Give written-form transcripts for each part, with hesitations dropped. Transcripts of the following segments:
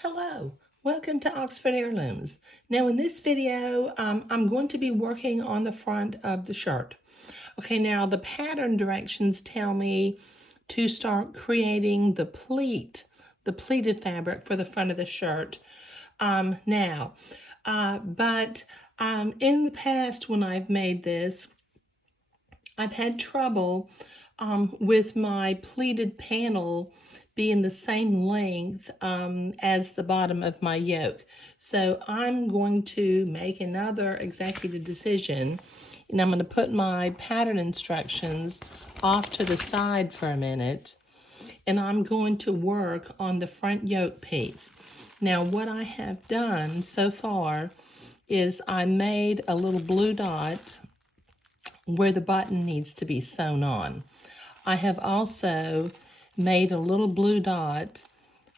Hello, welcome to Oxford Heirlooms. Now in this video, I'm going to be working on the front of the shirt. Okay, now the pattern directions tell me to start creating the pleated fabric for the front of the shirt now. But in the past when I've made this, I've had trouble with my pleated panel being the same length as the bottom of my yoke. So I'm going to make another executive decision, and I'm going to put my pattern instructions off to the side for a minute, and I'm going to work on the front yoke piece. Now what I have done so far is I made a little blue dot where the button needs to be sewn on. I have also made a little blue dot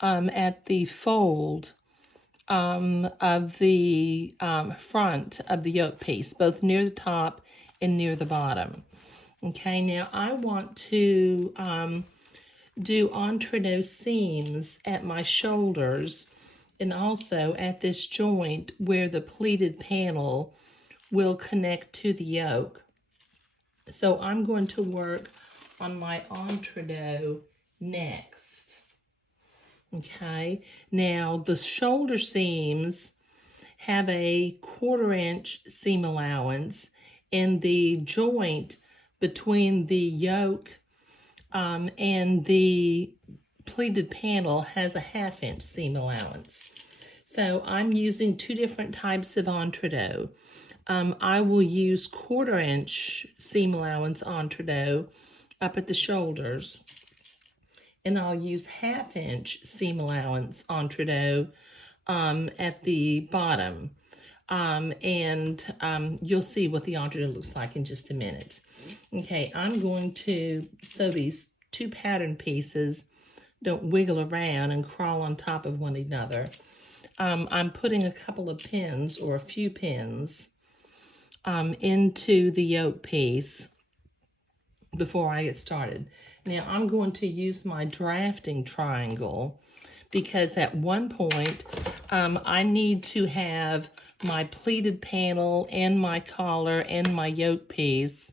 at the fold of the front of the yoke piece, both near the top and near the bottom. Okay, now I want to do entredot seams at my shoulders and also at this joint where the pleated panel will connect to the yoke. So I'm going to work on my entredot next. Okay, now the shoulder seams have a 1/4 inch seam allowance, and the joint between the yoke and the pleated panel has a 1/2 inch seam allowance. So I'm using two different types of entredot. I will use 1/4 inch seam allowance entredot up at the shoulders, and I'll use 1/2 inch seam allowance entredot at the bottom. You'll see what the entredot looks like in just a minute. Okay, I'm going to sew these two pattern pieces. Don't wiggle around and crawl on top of one another. I'm putting a couple of pins or a few pins into the yoke piece before I get started. Now I'm going to use my drafting triangle because at one point I need to have my pleated panel and my collar and my yoke piece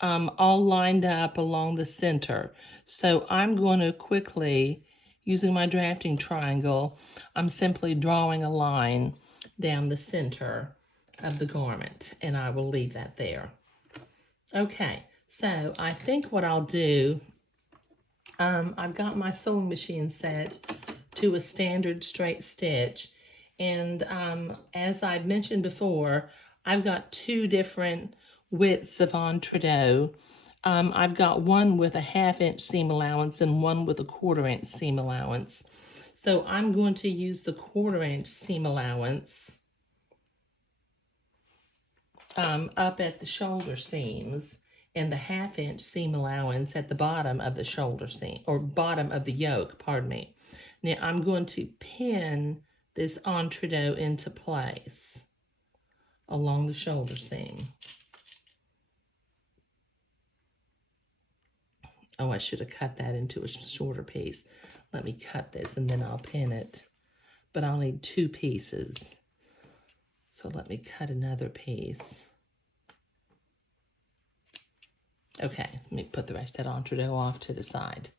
all lined up along the center. So I'm going to quickly, using my drafting triangle, I'm simply drawing a line down the center of the garment, and I will leave that there. Okay, so I think what I'll do, I've got my sewing machine set to a standard straight stitch, and as I've mentioned before, I've got two different widths of entredot. I've got one with a 1/2 inch seam allowance and one with a 1/4 inch seam allowance. So I'm going to use the 1/4 inch seam allowance up at the shoulder seams, and the 1/2 inch seam allowance at the bottom of the shoulder seam, or bottom of the yoke, pardon me. Now I'm going to pin this entredot into place along the shoulder seam. Oh, I should have cut that into a shorter piece. Let me cut this and then I'll pin it. But I'll need two pieces. So let me cut another piece. Okay, let me put the rest of that entredot off to the side.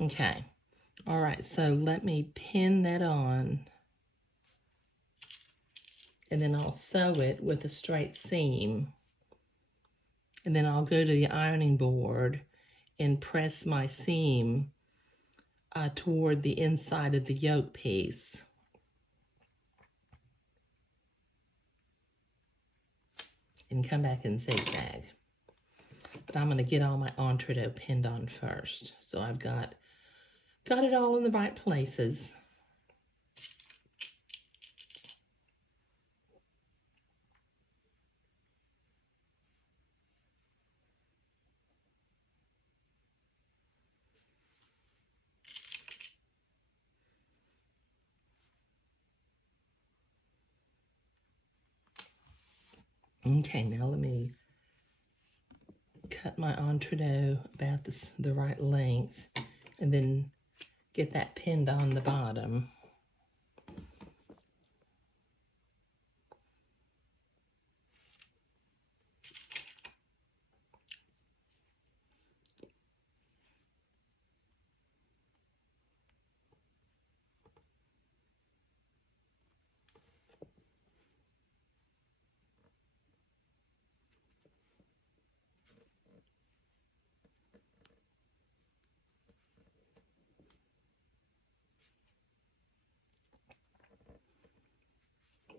Okay, all right, so let me pin that on. And then I'll sew it with a straight seam. And then I'll go to the ironing board and press my seam toward the inside of the yoke piece. And come back and zigzag. But I'm going to get all my entredot pinned on first. So I've got it all in the right places. Okay, now let me cut my entredot about the right length, and then get that pinned on the bottom.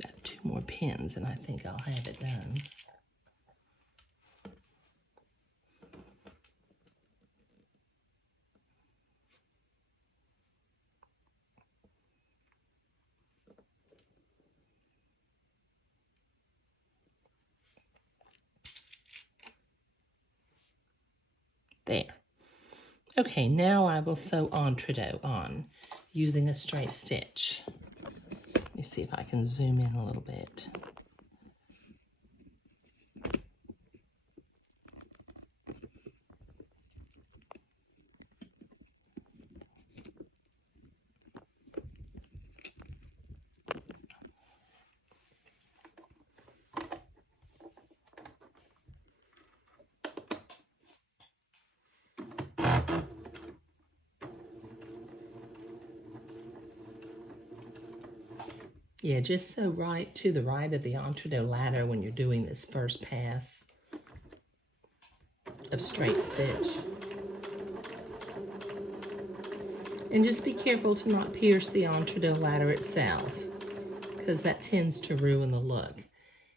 Got 2 more pins and I think I'll have it done. There. Okay, now I will sew Entredo on using a straight stitch. Let me see if I can zoom in a little bit. Yeah, just sew right to the right of the Entredo ladder when you're doing this first pass of straight stitch. And just be careful to not pierce the Entredo ladder itself, because that tends to ruin the look.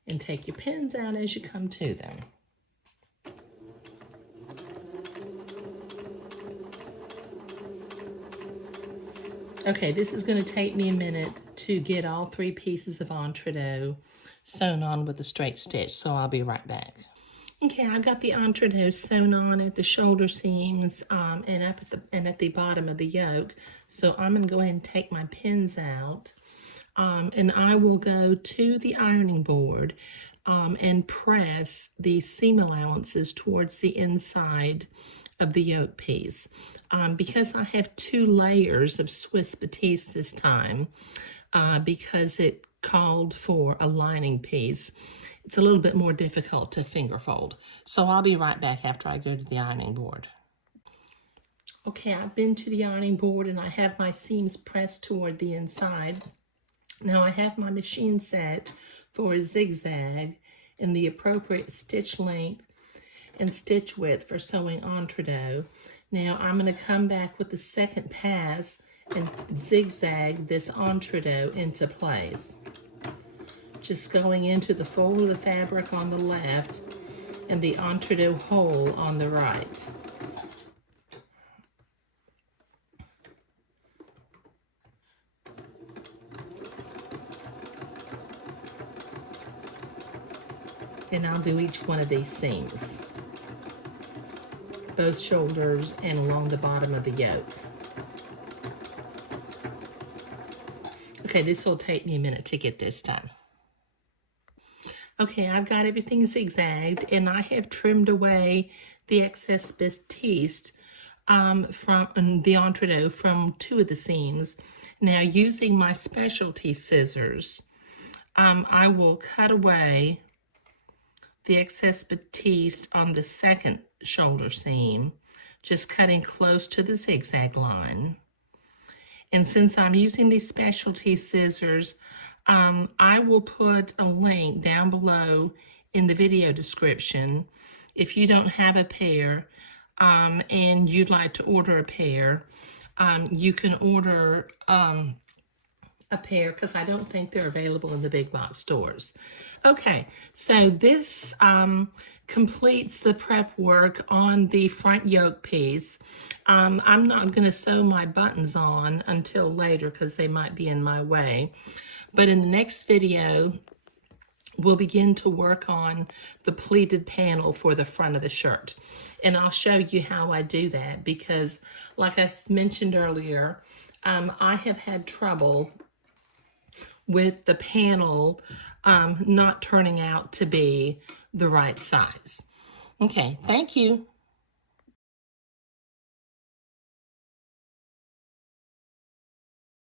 And take your pins out as you come to them. Okay, this is going to take me a minute to get all 3 pieces of Entredo sewn on with a straight stitch, so I'll be right back. Okay, I've got the Entredo sewn on at the shoulder seams and up at the bottom of the yoke. So I'm going to go ahead and take my pins out, and I will go to the ironing board and press the seam allowances towards the inside of the yoke piece. Because I have 2 layers of Swiss batiste this time, because it called for a lining piece, it's a little bit more difficult to finger fold. So I'll be right back after I go to the ironing board. Okay, I've been to the ironing board and I have my seams pressed toward the inside. Now I have my machine set for a zigzag in the appropriate stitch length and stitch width for sewing Entredo. Now I'm going to come back with the second pass and zigzag this Entredo into place. Just going into the fold of the fabric on the left and the Entredo hole on the right. And I'll do each one of these seams, both shoulders and along the bottom of the yoke. Okay, this will take me a minute to get this done. Okay, I've got everything zigzagged and I have trimmed away the excess batiste from the Entredo from 2 of the seams. Now using my specialty scissors, I will cut away the excess batiste on the second shoulder seam, just cutting close to the zigzag line. And since I'm using these specialty scissors, I will put a link down below in the video description. If you don't have a pair and you'd like to order a pair, you can order a pair because I don't think they're available in the big box stores. Okay, so this completes the prep work on the front yoke piece. I'm not going to sew my buttons on until later because they might be in my way. But in the next video, we'll begin to work on the pleated panel for the front of the shirt. And I'll show you how I do that because, like I mentioned earlier, I have had trouble with the panel not turning out to be the right size. Okay, thank you.